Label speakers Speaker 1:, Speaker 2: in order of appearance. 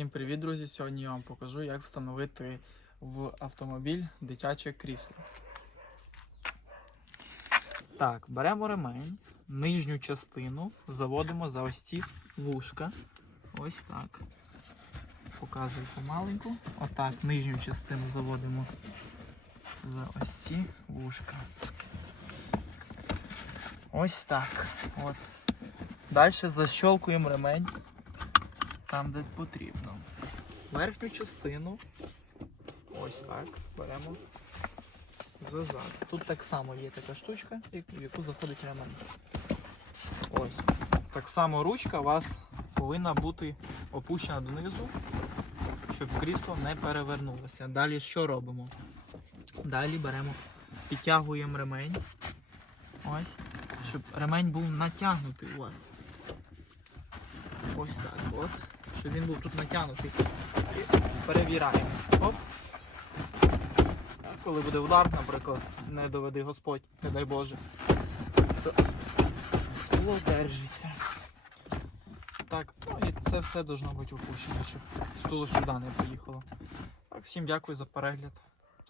Speaker 1: Всім привіт, друзі! Сьогодні я вам покажу, як встановити в автомобіль дитяче крісло. Так, беремо ремень, нижню частину заводимо за ось ці вушка. Ось так. Показую помаленьку. Отак, нижню частину заводимо за ось ці вушка. Ось так. От. Далі защолкуємо ремень там, де потрібно. Верхню частину ось так беремо зазад. Тут так само є така штучка, в яку заходить ремень. Ось. Так само ручка у вас повинна бути опущена донизу, щоб крісло не перевернулося. Далі що робимо? Далі беремо, підтягуємо ремень. Ось. Щоб ремень був натягнутий у вас. Ось так от. Щоб він був тут натягнутий. І перевіряємо. Оп. Коли буде удар, наприклад, не доведи Господь, не дай Боже. То стуло держиться. Так, ну і це все должно бути опущено, щоб стуло сюди не поїхало. Так, всім дякую за перегляд.